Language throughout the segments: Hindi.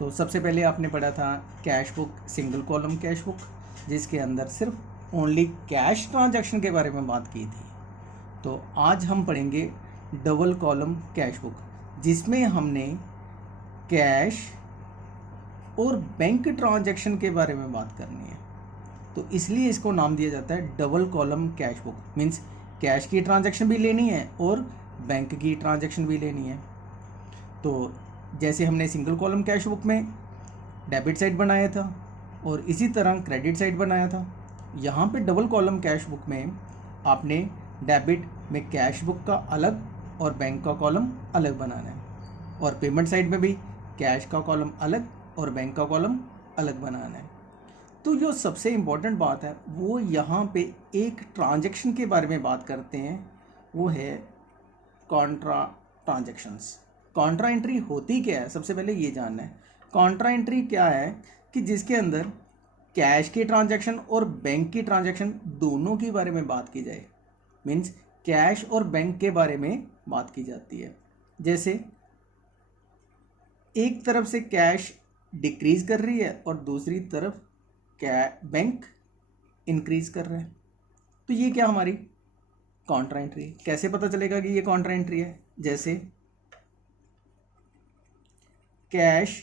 तो सबसे पहले आपने पढ़ा था cash book, single column cash book, जिसके अंदर सिर्फ ओनली कैश ट्रांजैक्शन के बारे में बात की थी। तो आज हम पढ़ेंगे डबल कॉलम कैश बुक, जिसमें हमने कैश और बैंक ट्रांजैक्शन के बारे में बात करनी है। तो इसलिए इसको नाम दिया जाता है double column cash book. Means cash की ट्रांजैक्शन भी लेनी है और बैंक की ट्रांजैक्शन भी लेनी है। तो जैसे हमने सिंगल कॉलम कैश बुक में डेबिट साइड बनाया था और इसी तरह क्रेडिट साइड बनाया था, यहाँ पे डबल कॉलम कैश बुक में आपने डेबिट में कैश बुक का अलग और बैंक का कॉलम अलग बनाना है, और पेमेंट साइड में भी कैश का कॉलम अलग और बैंक का कॉलम अलग बनाना है। तो जो सबसे इम्पोर्टेंट बात है वो यहाँ पे एक ट्रांजैक्शन के बारे में बात करते हैं, वो है कॉन्ट्रा ट्रांजैक्शंस। कॉन्ट्रा एंट्री होती क्या है, सबसे पहले ये जानना है। कॉन्ट्रा एंट्री क्या है कि जिसके अंदर कैश की ट्रांजैक्शन और बैंक की ट्रांजैक्शन दोनों के बारे में बात की जाए। मीन्स कैश और बैंक के बारे में बात की जाती है। जैसे एक तरफ से कैश डिक्रीज कर रही है और दूसरी तरफ बैंक इंक्रीज कर रहा है, तो ये क्या हमारी कॉन्ट्रा एंट्री है। कैसे पता चलेगा कि ये कॉन्ट्रा एंट्री है? जैसे कैश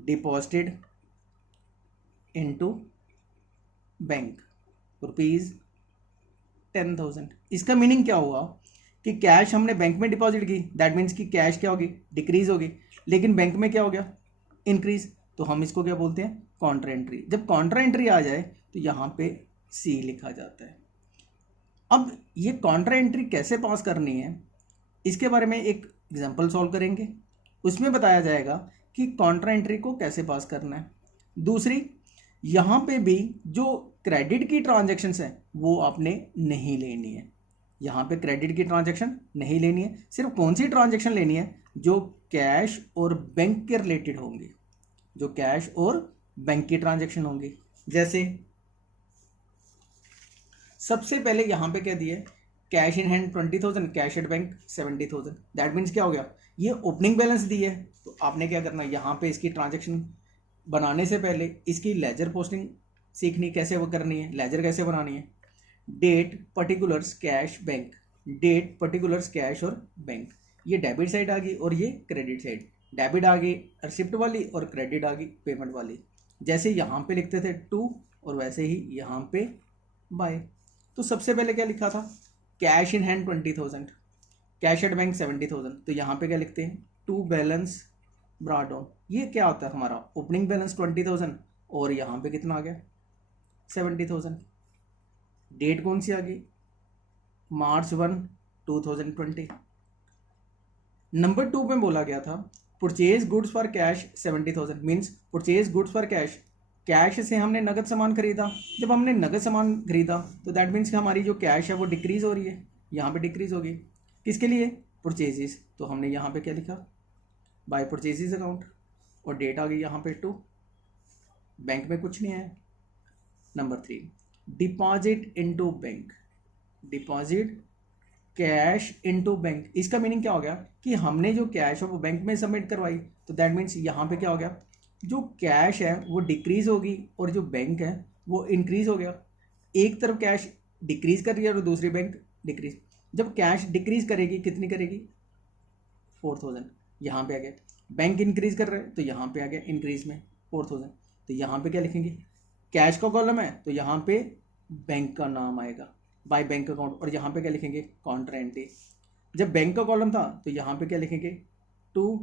डिपॉजिटेड इनटू बैंक ₹10,000। इसका मीनिंग क्या हुआ कि कैश हमने बैंक में डिपॉजिट की, दैट मीन्स कि कैश क्या होगी, डिक्रीज होगी, लेकिन बैंक में क्या हो गया, इंक्रीज। तो हम इसको क्या बोलते हैं, कॉन्ट्रा एंट्री। जब कॉन्ट्रा एंट्री आ जाए तो यहाँ पे सी लिखा जाता है। अब ये कॉन्ट्रा एंट्री कैसे पास करनी है, इसके बारे में एक एग्जांपल सॉल्व करेंगे। उसमें बताया जाएगा कि कॉन्ट्रा एंट्री को कैसे पास करना है। दूसरी, यहाँ पे भी जो क्रेडिट की ट्रांजैक्शंस हैं वो आपने नहीं लेनी है। यहाँ पे क्रेडिट की ट्रांजैक्शन नहीं लेनी है। सिर्फ कौन सी ट्रांजैक्शन लेनी है, जो कैश और बैंक के रिलेटेड होंगी, जो कैश और बैंक की ट्रांजैक्शन होंगी। जैसे सबसे पहले यहाँ पे क्या दिया है, cash in hand 20,000, cash at bank 70,000। That means क्या हो गया, ये ओपनिंग बैलेंस दी है। तो आपने क्या करना है, यहाँ पे इसकी ट्रांजैक्शन बनाने से पहले इसकी लेजर पोस्टिंग सीखनी, कैसे वो करनी है, लेजर कैसे बनानी है। Date particulars cash bank, date particulars cash और बैंक, ये डेबिट साइड आ गई और ये क्रेडिट साइड। डेबिट आ गई रिसिप्ट वाली और क्रेडिट आ गई पेमेंट वाली। जैसे यहाँ पे लिखते थे टू और वैसे ही यहाँ पे बाय। तो सबसे पहले क्या लिखा था, cash in hand 20,000, cash at bank 70,000। तो यहाँ पे क्या लिखते हैं, टू बैलेंस ब्रॉट डाउन। ये क्या होता है हमारा, ओपनिंग बैलेंस 20,000 और यहाँ पे कितना आ गया 70,000। डेट कौन सी आ गई, March 1, 2020। नंबर 2 में बोला गया था purchase goods for cash 70,000। Means purchase goods for cash, cash से हमने नगद सामान खरीदा। जब हमने नगद सामान खरीदा तो दैट मीन्स कि हमारी जो कैश है वो डिक्रीज हो रही है, यहाँ पे डिक्रीज होगी। किसके लिए, परचेजेस। तो हमने यहाँ पे क्या लिखा, बाय परचेजेस अकाउंट, और डेट आ गई यहाँ पे 2। बैंक में कुछ नहीं है। Number 3, deposit into bank, deposit cash into bank. इसका मीनिंग क्या हो गया कि हमने जो कैश है वो बैंक में सबमिट करवाई। तो दैट मीन्स यहाँ पे क्या हो गया, जो कैश है वो डिक्रीज होगी और जो बैंक है वो इंक्रीज हो गया। एक तरफ कैश डिक्रीज कर रही है और दूसरी बैंक डिक्रीज। जब कैश डिक्रीज करेगी, कितनी करेगी, 4,000, यहाँ पे आ गया। बैंक इंक्रीज कर रहे हैं तो यहाँ पे आ गया इंक्रीज में 4,000। तो यहाँ पे क्या लिखेंगे, कैश का कॉलम है तो यहाँ पे बैंक का नाम आएगा, बाय बैंक अकाउंट, और यहाँ पे क्या लिखेंगे, कॉन्ट्रा एंट्री। जब बैंक का कॉलम था तो यहाँ पे क्या लिखेंगे, टू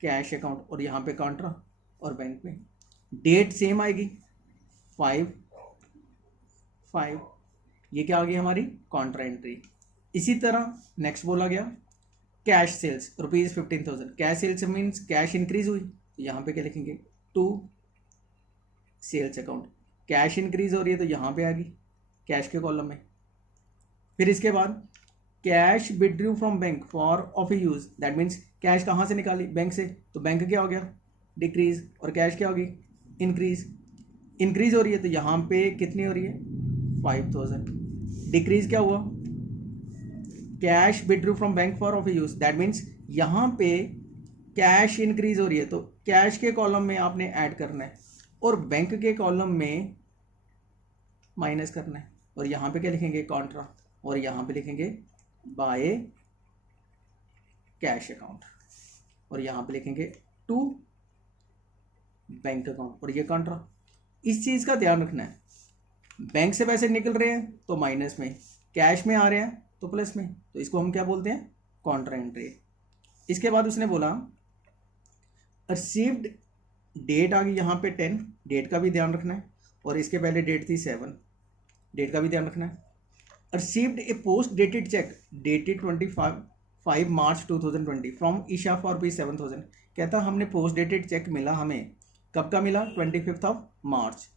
कैश अकाउंट, और यहाँ पे कॉन्ट्रा और बैंक में। डेट सेम आएगी 5/5, ये क्या आ गई हमारी कॉन्ट्रा एंट्री। इसी तरह नेक्स्ट बोला गया cash sales ₹15,000। Cash sales means cash increase हुई, तो यहाँ पे क्या लिखेंगे, to sales account. Cash increase हो रही है तो यहाँ पे आ गई कैश के कॉलम में। फिर इसके बाद cash withdrew from bank for of use, that means cash कहाँ से निकाली, बैंक से। तो बैंक क्या हो गया, डिक्रीज, और कैश क्या होगी, इंक्रीज। इंक्रीज हो रही है तो यहाँ पे कितनी हो रही है, 5,000। डिक्रीज क्या हुआ, cash withdrew from bank for of use, that means यहाँ पे कैश इंक्रीज हो रही है तो कैश के कॉलम में आपने ऐड करना है और बैंक के कॉलम में माइनस करना है। और यहाँ पे क्या लिखेंगे, कॉन्ट्रा, और यहाँ पे लिखेंगे बाय कैश अकाउंट, और यहाँ पे लिखेंगे टू बैंक अकाउंट, और ये कॉन्ट्रा। इस चीज़ का ध्यान रखना है, बैंक से पैसे निकल रहे हैं तो माइनस में, कैश में आ रहे हैं तो प्लस में, तो इसको हम क्या बोलते हैं, कॉन्ट्रा एंट्री। इसके बाद उसने बोला रिसीव्ड, डेट आ गई यहाँ पे 10, डेट का भी ध्यान रखना है, और इसके पहले डेट थी 7, डेट का भी ध्यान रखना है। Received a post dated cheque dated 25 March 2020 from Isha for rupees 7000। कहता हमने पोस्ट डेटेड चेक मिला, हमें कब का मिला, 25 मार्च,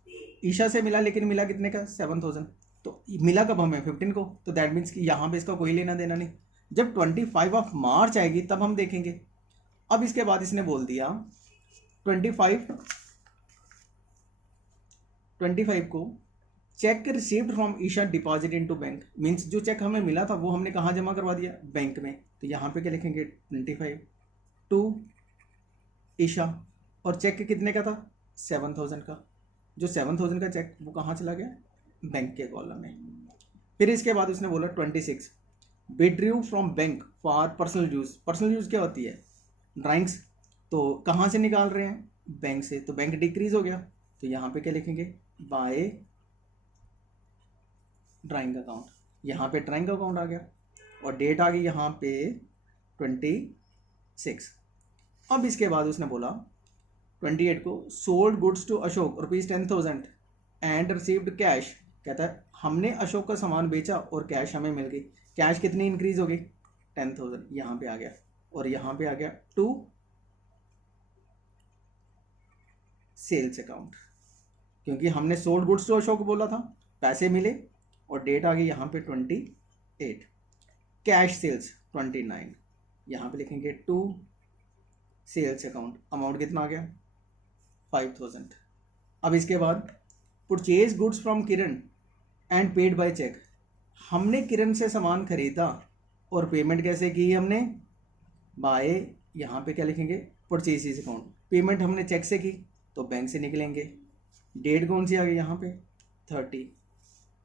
ईशा से मिला, लेकिन मिला कितने का, 7000। तो मिला कब हमें, 15 को, तो दैट मीन्स कि यहाँ पे इसका कोई लेना देना नहीं। जब 25 मार्च आएगी तब हम देखेंगे। अब इसके बाद इसने बोल दिया 25 को cheque received from Isha deposit into bank, means जो चेक हमें मिला था वो हमने कहाँ जमा करवा दिया, बैंक में। तो यहाँ पे क्या लिखेंगे, 25 टू ईशा, और चेक कितने का था, 7000 का। जो 7000 का चेक वो कहाँ चला गया, बैंक के कॉलम में। फिर इसके बाद उसने बोला 26 withdrew from bank for personal use. Personal use क्या होती है, ड्राइंग्स, तो कहाँ से निकाल रहे हैं, बैंक से, तो बैंक डिक्रीज हो गया। तो यहाँ पे क्या लिखेंगे, बाय ड्राइंग अकाउंट, यहाँ पे ड्राइंग अकाउंट आ गया, और डेट आ गई यहाँ पे 26। अब इसके बाद उसने बोला 28 को sold goods to Ashok rupees 10,000 and received cash. कहता है हमने अशोक का सामान बेचा और कैश हमें मिल गई। कैश कितनी इंक्रीज हो गई, 10,000, यहाँ पे आ गया, और यहाँ पे आ गया टू सेल्स अकाउंट, क्योंकि हमने सोल्ड गुड्स टू अशोक बोला था, पैसे मिले, और डेट आ गई यहाँ पे 28, कैश सेल्स 29, यहाँ पे लिखेंगे टू सेल्स अकाउंट, अमाउंट कितना आ गया, 5000। अब इसके बाद purchase goods from Kiran and paid by cheque, हमने किरण से सामान खरीदा और पेमेंट कैसे की हमने, बाय, यहाँ पे क्या लिखेंगे, परचेज अकाउंट, पेमेंट हमने चेक से की तो बैंक से निकलेंगे। डेट कौन सी आ गई यहाँ पे, 30,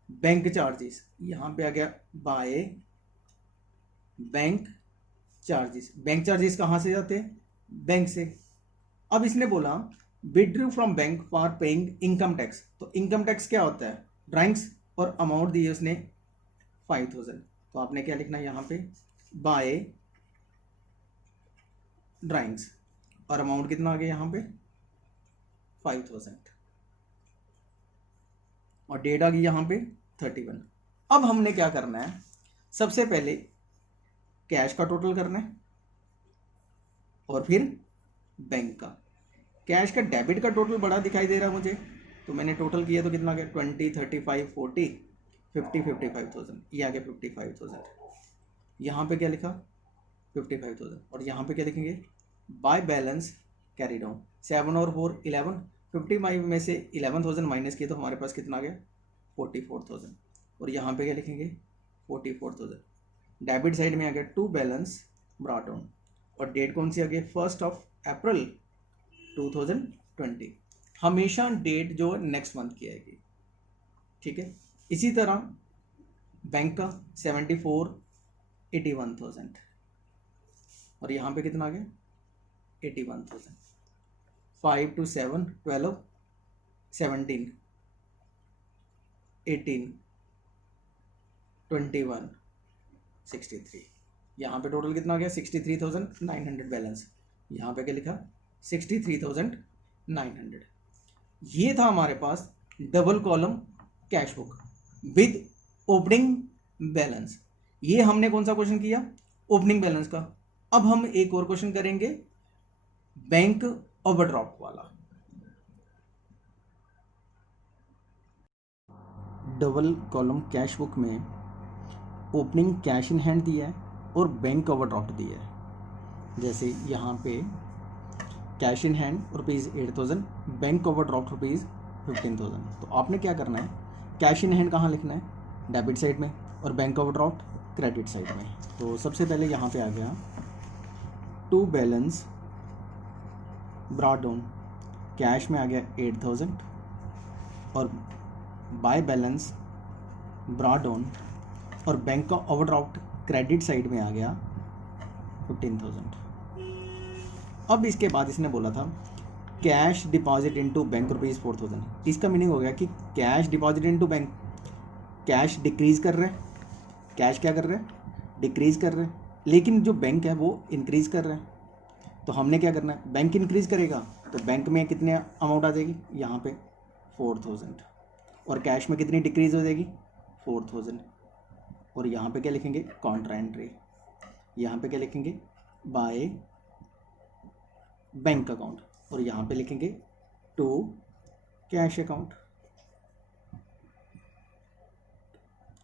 बैंक चार्जेस, यहाँ पे आ गया by bank charges. Bank charges कहाँ से जाते हैं, बैंक से। अब इसने बोला withdrew from bank for paying income tax, तो इनकम टैक्स क्या होता है, ड्राइंग्स, और अमाउंट दी है उसने 5000, तो आपने क्या लिखना है यहाँ पे, बाय ड्राइंग्स, और अमाउंट कितना आ गया यहाँ पे 5000, और डेट आ गई यहाँ पे 31। अब हमने क्या करना है, सबसे पहले कैश का टोटल करना है और फिर बैंक का। कैश का डेबिट का टोटल बड़ा दिखाई दे रहा है मुझे, तो मैंने टोटल किया तो कितना आ गया, 20, 35, 40, 50, 55,000, ये आ गया 55,000। यहाँ पे क्या लिखा, 55,000, और यहाँ पे क्या लिखेंगे, बाय बैलेंस कैरी डाउन, 7 और 4 11, 55 में से 11,000 माइनस किए तो हमारे पास कितना आ गया, 44,000, और यहाँ पे क्या लिखेंगे, 44,000। डेबिट साइड में आ गया टू बैलेंस ब्रॉट डाउन, और डेट कौन सी आ गई, 1 अप्रैल 2020, हमेशा डेट जो नेक्स्ट मंथ की आएगी, ठीक है। इसी तरह बैंक का 74,81,000, और यहाँ पे कितना आ गया, 81,000। 5 to 7 12 17 18 21 63, यहाँ पे टोटल कितना आ गया, 63,900 बैलेंस, यहाँ पे क्या लिखा, 63,900। ये था हमारे पास double column cash book with opening balance. ये हमने कौन सा क्वेश्चन किया, ओपनिंग बैलेंस का। अब हम एक और क्वेश्चन करेंगे बैंक ओवरड्राफ्ट वाला। डबल कॉलम कैश बुक में ओपनिंग कैश इन हैंड दिया है और बैंक ओवरड्राफ्ट दिया है। जैसे यहाँ पे cash in hand ₹8,000, bank overdraft ₹15,000। तो आपने क्या करना है, कैश इन हैंड कहाँ लिखना है, डेबिट साइड में, और बैंक ओवरड्राफ्ट क्रेडिट साइड में। तो सबसे पहले यहाँ पे आ गया to balance brought down, cash में आ गया 8000 और बाय बैलेंस ब्रॉड डाउन और बैंक का ओवरड्राफ्ट क्रेडिट साइड में आ गया 15,000। अब इसके बाद इसने बोला था कैश डिपॉजिट इनटू बैंक ₹4,000। इसका मीनिंग हो गया कि cash deposit into bank, cash decrease कर रहे हैं, कैश क्या कर रहे हैं, डिक्रीज कर रहे हैं, लेकिन जो बैंक है वो इंक्रीज कर रहे हैं। तो हमने क्या करना है, बैंक इंक्रीज करेगा तो बैंक में कितने अमाउंट आ जाएगी, यहाँ पे 4,000 और कैश में कितनी डिक्रीज हो जाएगी 4,000 और यहाँ पे क्या लिखेंगे कॉन्ट्रा एंट्री, यहाँ पे क्या लिखेंगे बाय बैंक अकाउंट और यहाँ पे लिखेंगे to cash account.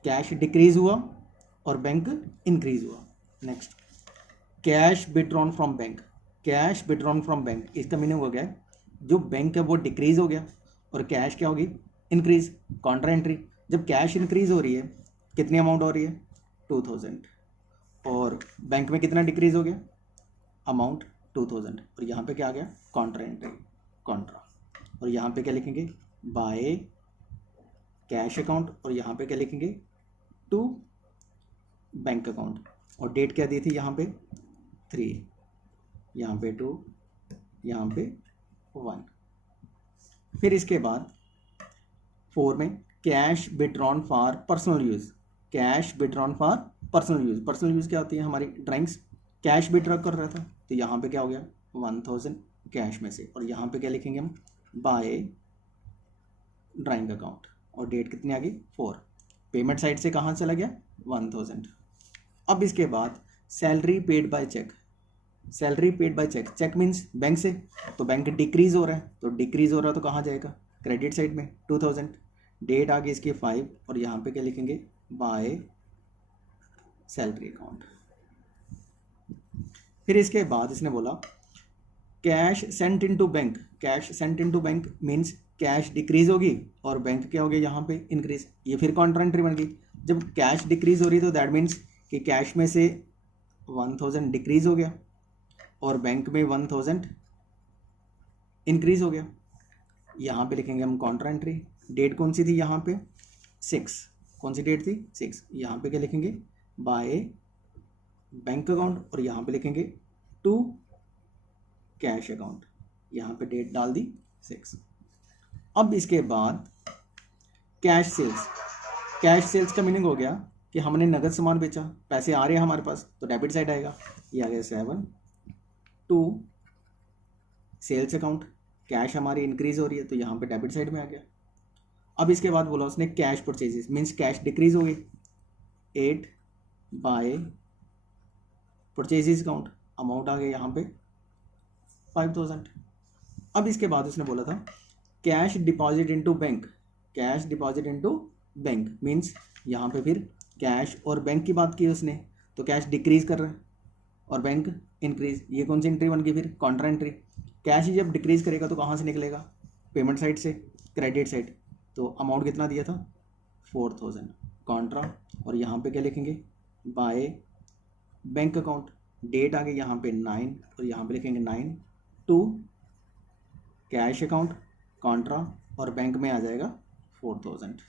Cash decrease हुआ और बैंक इंक्रीज हुआ। Next cash withdrawn from bank, cash withdrawn from bank, इसका मीनिंग हो गया जो बैंक है वो डिक्रीज हो गया और कैश क्या होगी इंक्रीज, कॉन्ट्रा एंट्री। जब कैश इंक्रीज हो रही है कितनी अमाउंट हो रही है 2,000 और बैंक में कितना डिक्रीज हो गया अमाउंट 2,000 और यहाँ पे क्या आ गया कॉन्ट्रा एंट्री, कॉन्ट्रा और यहाँ पे क्या लिखेंगे बाय कैश अकाउंट और यहाँ पे क्या लिखेंगे टू बैंक अकाउंट और डेट क्या दी थी यहाँ पे 3, यहाँ पे 2, यहाँ पे 1। फिर इसके बाद 4 में cash withdrawn for personal use, cash withdrawn for personal use, personal use क्या होती है हमारी ड्राइंग्स, कैश विड्रॉ कर रहा था तो यहाँ पे क्या हो गया 1,000 कैश में से और यहाँ पे क्या लिखेंगे हम बाय ड्राइंग अकाउंट और डेट कितनी आ गई 4। पेमेंट साइड से कहाँ चला गया 1,000। अब इसके बाद salary paid by cheque, salary paid by cheque, cheque means bank से, तो बैंक डिक्रीज हो रहा है तो डिक्रीज हो रहा है तो कहाँ जाएगा क्रेडिट साइड में 2,000, डेट आ गई इसकी 5 और यहाँ पे क्या लिखेंगे बाय सैलरी अकाउंट। फिर इसके बाद इसने बोला cash sent into bank, cash sent into bank means cash decrease होगी और बैंक क्या हो गया यहाँ पे इंक्रीज, ये फिर कॉन्ट्रा एंट्री बन गई। जब कैश डिक्रीज हो रही तो दैट मीन्स कि कैश में से 1,000 डिक्रीज हो गया और बैंक में 1,000 इंक्रीज हो गया, यहाँ पे लिखेंगे हम कॉन्ट्रा एंट्री। डेट कौन सी थी यहाँ पे 6, कौन सी डेट थी 6, यहाँ पे क्या लिखेंगे बाय बैंक अकाउंट और यहाँ पे लिखेंगे टू कैश अकाउंट, यहाँ पे डेट डाल दी 6। अब इसके बाद कैश सेल्स, कैश सेल्स का मीनिंग हो गया कि हमने नगद सामान बेचा, पैसे आ रहे हैं हमारे पास तो डेबिट साइड आएगा, ये आ गया 7 टू सेल्स अकाउंट, कैश हमारी इंक्रीज हो रही है तो यहाँ पे डेबिट साइड में आ गया। अब इसके बाद बोला उसने cash purchases means cash decrease हो गई 8 बाय परचेजेस अकाउंट, अमाउंट आ गया यहाँ पे 5,000। अब इसके बाद उसने बोला था cash deposit into bank, cash deposit into bank means यहाँ पे फिर कैश और बैंक की बात की उसने तो कैश डिक्रीज कर रहा है और बैंक इंक्रीज, ये कौन सी एंट्री बन गई फिर कॉन्ट्रा एंट्री। कैश ही जब डिक्रीज करेगा तो कहाँ से निकलेगा पेमेंट साइड से क्रेडिट साइड, तो अमाउंट कितना दिया था 4,000 कॉन्ट्रा और यहाँ पे क्या लिखेंगे बाय बैंक अकाउंट, डेट आ गई यहाँ पे 9 और यहाँ पे लिखेंगे 9 टू कैश अकाउंट कॉन्ट्रा और बैंक में आ जाएगा 4,000।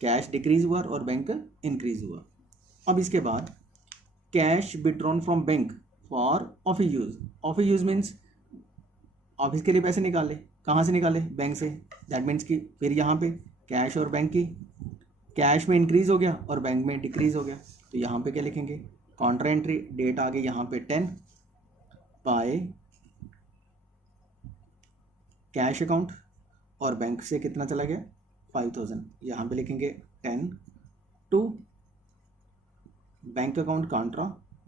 कैश डिक्रीज हुआ और बैंक इंक्रीज हुआ। अब इसके बाद cash withdrawn from bank for office use, office use means office के लिए पैसे निकाले, कहाँ से निकाले बैंक से, दैट मीन्स कि फिर यहाँ पे कैश और बैंक की, कैश में इंक्रीज हो गया और बैंक में डिक्रीज हो गया तो यहाँ पे क्या लिखेंगे कॉन्ट्रा एंट्री, डेट आ गई यहाँ पे 10 बाय कैश अकाउंट और बैंक से कितना चला गया 5,000, यहाँ पे लिखेंगे 10 टू बैंक अकाउंट कॉन्ट्रा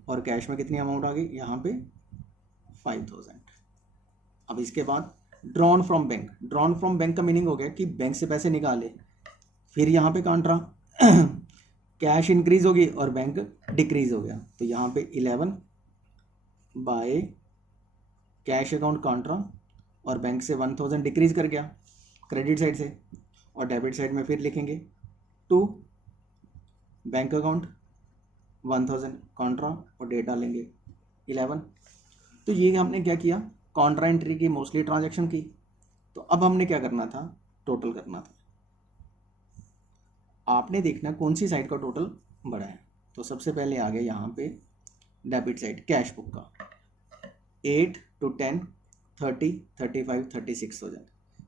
और कैश में कितनी अमाउंट आ गई यहाँ पे 5,000। अब इसके बाद drawn from bank, drawn from bank का मीनिंग हो गया कि बैंक से पैसे निकाले, फिर यहाँ पे कॉन्ट्रा कैश इंक्रीज होगी और बैंक डिक्रीज हो गया तो यहाँ पे 11 बाय कैश अकाउंट कॉन्ट्रा और बैंक से 1,000 डिक्रीज कर गया क्रेडिट साइड से और डेबिट साइड में फिर लिखेंगे टू बैंक अकाउंट 1,000 कॉन्ट्रा और डेट डालेंगे 11। तो ये हमने क्या किया कॉन्ट्रा एंट्री की, मोस्टली ट्रांजैक्शन की। तो अब हमने क्या करना था, टोटल करना था। आपने देखना कौन सी साइड का टोटल बड़ा है। तो सबसे पहले आ गया यहाँ पे डेबिट साइड कैश बुक का 8 to 10 30 35 36,000,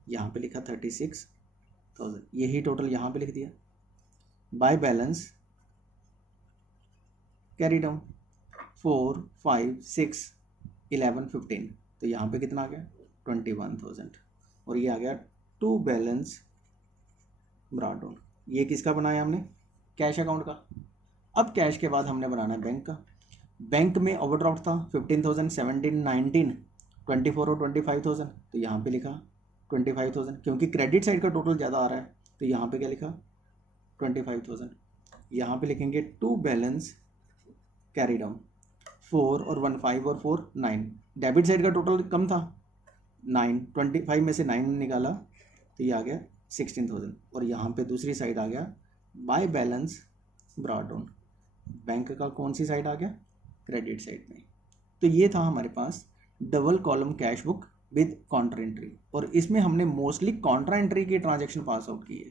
यहाँ पे लिखा 36,000, यही टोटल यहाँ पे लिख दिया। बाय बैलेंस कैरी डाउन 4 5 6 11 15, तो यहाँ पे कितना आ गया 21,000। और ये आ गया टू बैलेंस ब्रॉट डाउन। ये किसका बनाया हमने, कैश अकाउंट का। अब कैश के बाद हमने बनाना है बैंक का। बैंक में ओवरड्राफ्ट था 15,000 17 19 24 और 25,000, तो यहाँ पे लिखा 25,000, क्योंकि क्रेडिट साइड का टोटल ज़्यादा आ रहा है तो यहाँ पे क्या लिखा 25,000। यहाँ पे लिखेंगे टू बैलेंस कैरी डाउन 4 और 1 5 और 4 9। डेबिट साइड का टोटल कम था 9, 25 में से 9 निकाला तो ये आ गया 16,000। और यहाँ पे दूसरी साइड आ गया by balance brought down, bank का कौन सी साइड आ गया, क्रेडिट साइड में। तो ये था हमारे पास double column cash book with contra entry, और इसमें हमने मोस्टली कॉन्ट्रा एंट्री की ट्रांजैक्शन पास आउट की है।